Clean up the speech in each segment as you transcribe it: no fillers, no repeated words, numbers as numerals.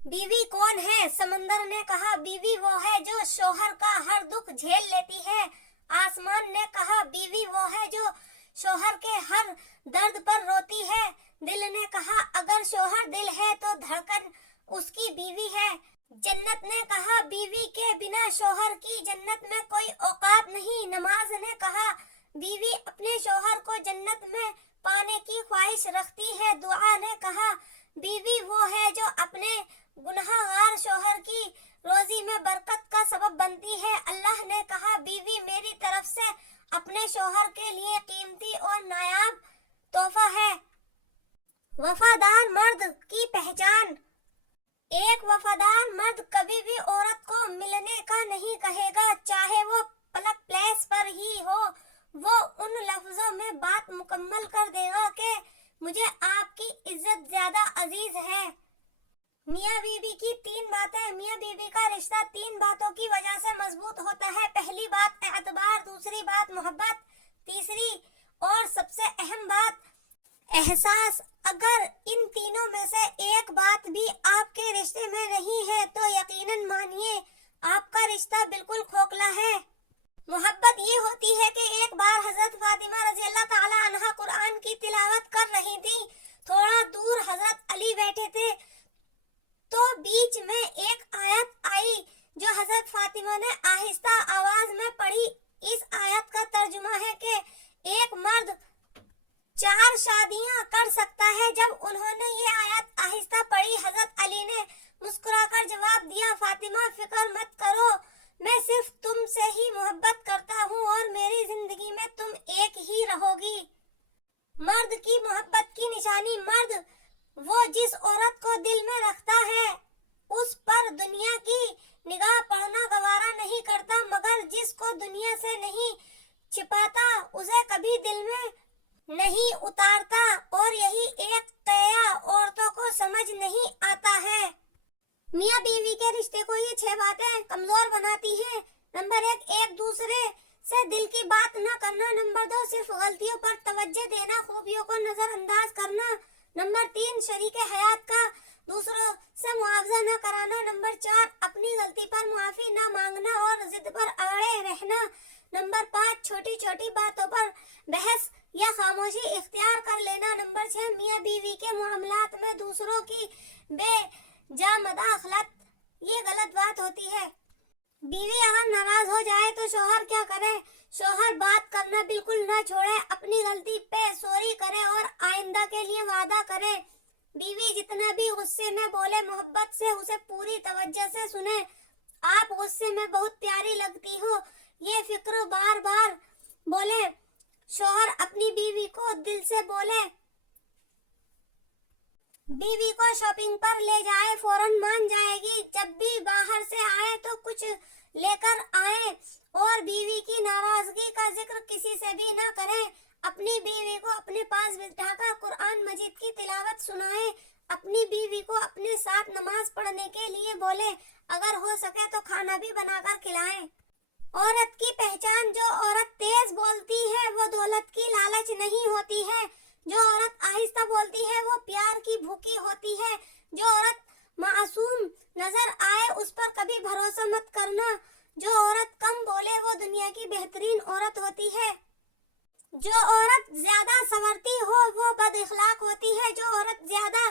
बीवी कौन है? समंदर ने कहा बीवी वो है जो शोहर का हर दुख झेल लेती है। आसमान ने कहा बीवी वो है जो शोहर के हर दर्द पर रोती है। दिल ने कहा अगर शोहर दिल है तो धड़कन उसकी बीवी है। जन्नत ने कहा बीवी के बिना शोहर की जन्नत में कोई औकात नहीं। नमाज ने कहा बीवी अपने शोहर को जन्नत में पाने की ख्वाहिश रखती है। दुआ ने कहा बीवी वो है जो अपने गुनहगार शोहर की रोजी में बरकत का सबब बनती है। अल्लाह ने कहा बीवी मेरी तरफ से अपने शोहर के लिए कीमती और नायाब तोहफा है। वफादार मर्द की पहचान। एक वफादार मर्द कभी भी औरत को मिलने का नहीं कहेगा, चाहे वो पलक प्लेस पर ही हो। वो उन लफ्जों में बात मुकम्मल कर देगा कि मुझे आपकी इज्जत ज्यादा अजीज है। मियाँ बीवी की 3 बातें। मियाँ बीवी का रिश्ता 3 बातों की वजह से मजबूत होता है। पहली बात एतबार, दूसरी बात मोहब्बत, तीसरी और सबसे अहम बात एहसास। अगर इन तीनों में से एक बात भी आपके रिश्ते में नहीं है तो यकीनन मानिए आपका रिश्ता बिल्कुल खोखला है। मोहब्बत ये होती है कि एक बार हजरत फातिमा रजी अल्लाह ताला अन्हा कुरान की तिलावत कर रही थी। थोड़ा दूर हजरत अली बैठे थे तो बीच में एक आयत आई जो हजरत फातिमा ने आहिस्ता आवाज में पढ़ी। इस आयत का तर्जुमा है कि एक मर्द 4 शादियां कर सकता है। जब उन्होंने ये आयत आहिस्ता पढ़ी, हजरत अली ने मुस्कुराकर जवाब दिया, फातिमा फिक्र मत करो, मैं सिर्फ तुमसे ही मोहब्बत करता हूँ और मेरी जिंदगी में तुम एक ही रहोगी। मर्द की मोहब्बत की निशानी। मर्द वो जिस औरत को दिल में रखता है उस पर दुनिया की निगाह पड़ना गवारा नहीं करता, मगर जिसको दुनिया से नहीं छिपाता उसे कभी दिल में नहीं उतारता। और यही एक कया औरतों को समझ नहीं आता है। मियाँ बीवी के रिश्ते को ये 6 बातें कमजोर बनाती हैं। नंबर 1, एक दूसरे से दिल की बात न करना। नंबर 2, सिर्फ गलतियों पर तवज्जो देना, खूबियों को नजरअंदाज करना। नंबर 3, शरीके हयात का दूसरों से मुआवजा न कराना। नंबर 4, अपनी गलती पर माफी न मांगना और जिद पर अड़े रहना। नंबर 5, छोटी छोटी बातों पर बहस या खामोशी इख्तियार कर लेना। नंबर 6, मियाँ बीवी के मामलात में दूसरों की बेजा मदाखलत। ये गलत बात होती है। बीवी अगर नाराज हो जाए तो शोहर क्या करे? शोहर बात करना बिल्कुल न छोड़े, अपनी गलती पे सॉरी करे और आइंदा के लिए वादा करे। बीवी जितना भी गुस्से में बोले, मोहब्बत से उसे पूरी तवज्जो से सुने। आप गुस्से में बहुत प्यारी लगती हो, ये फिक्र बार बार बोले। शोहर अपनी बीवी को दिल से बोले। बीवी को शॉपिंग पर ले जाए, फौरन मान जाएगी। जब भी बाहर से आए तो कुछ लेकर आए और बीवी की नाराजगी का जिक्र किसी से भी ना करें। अपनी बीवी को अपने पास बिठाकर कुरान मजीद की तिलावत सुनाए। अपनी बीवी को अपने साथ नमाज पढ़ने के लिए बोले। अगर हो सके तो खाना भी बनाकर खिलाएं। औरत की पहचान। जो औरत तेज बोलती है वो दौलत की लालच नहीं होती है। जो औरत आहिस्ता बोलती है वो प्यार की भूखी होती है। जो औरत मासूम नजर आए उस पर कभी भरोसा मत करना। जो औरत कम बोले वो दुनिया की बेहतरीन औरत होती है। जो औरत ज्यादा संवरती हो वो बद इखलाक होती है। जो औरत ज्यादा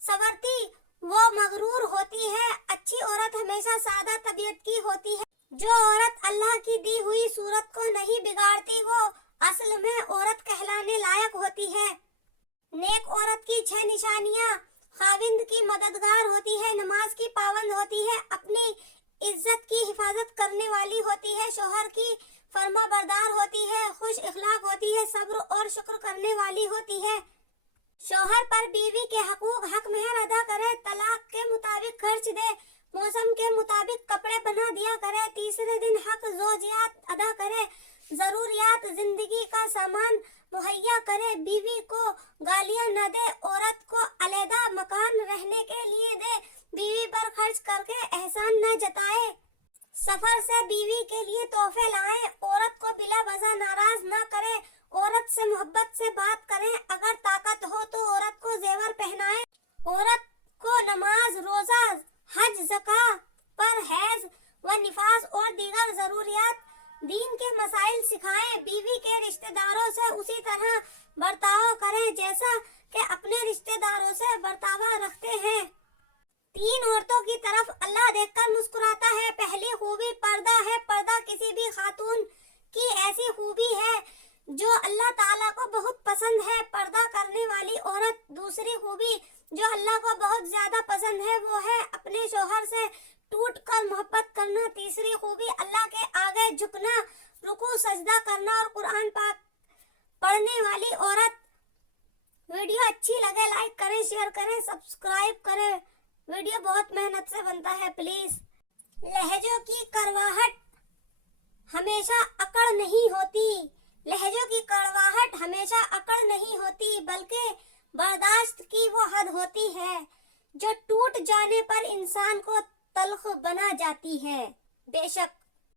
संवरती वो मगरूर होती है। अच्छी औरत हमेशा सादा तबीयत की होती है। जो औरत अल्लाह की दी हुई सूरत को नहीं बिगाड़ती वो असल में औरत कहलाने लायक होती है। नेक औरत की 6 निशानियां। खाविंद की मददगार होती है, नमाज की पाबंद होती है, अपनी इज्जत की हिफाजत करने वाली होती है, शोहर की फरमाबरदार होती है, खुश इखलाक होती है, सब्र और शुक्र करने वाली होती है। शोहर पर बीवी के हक मेहर अदा करे, तलाक के मुताबिक खर्च दे, मौसम के मुताबिक कपड़े बना दिया करे, तीसरे दिन हक ज़ौजियात अदा करे, जरूरियात जिंदगी का सामान मुहैया करे, बीवी को गालियां न दे, औरत को अलहदा मकान रहने के लिए दे, बीवी पर खर्च करके एहसान न जताए, सफर से बीवी के लिए तोहफे लाए, औरत को बिला वजह नाराज न करे, औरत से मोहब्बत से बात करें, अगर ताकत हो तो औरत को जेवर पहनाए, औरत को नमाज रोजा हज, ज़कात, परहेज़ व निफास और दीगर ज़रूरियात दीन के मसाइल सिखाएं। बीवी के रिश्तेदारों से उसी तरह बर्ताव करें जैसा कि अपने रिश्तेदारों से बर्ताव रखते हैं। 3 औरतों की तरफ अल्लाह देखकर मुस्कुराता है। पहली खूबी पर्दा है। पर्दा किसी भी खातून की ऐसी खूबी है जो अल्लाह ताला को बहुत पसंद है। पर्दा करने वाली औरत। दूसरी खूबी जो अल्लाह को बहुत ज्यादा पसंद है वो है अपने शोहर से टूट कर मोहब्बत करना। तीसरी खूबी अल्लाह के आगे झुकना, रुकू सजदा करना और कुरान पाक पढ़ने वाली औरत। वीडियो अच्छी लगे लाइक करें, शेयर करें, सब्सक्राइब करें। वीडियो बहुत मेहनत से बनता है, प्लीज। लहजों की कड़वाहट हमेशा अकड़ नहीं होती। लहजों की कड़वाहट हमेशा अकड़ नहीं होती, बल्कि बर्दाश्त की वो हद होती है जो टूट जाने पर इंसान को तल्ख बना जाती है। बेशक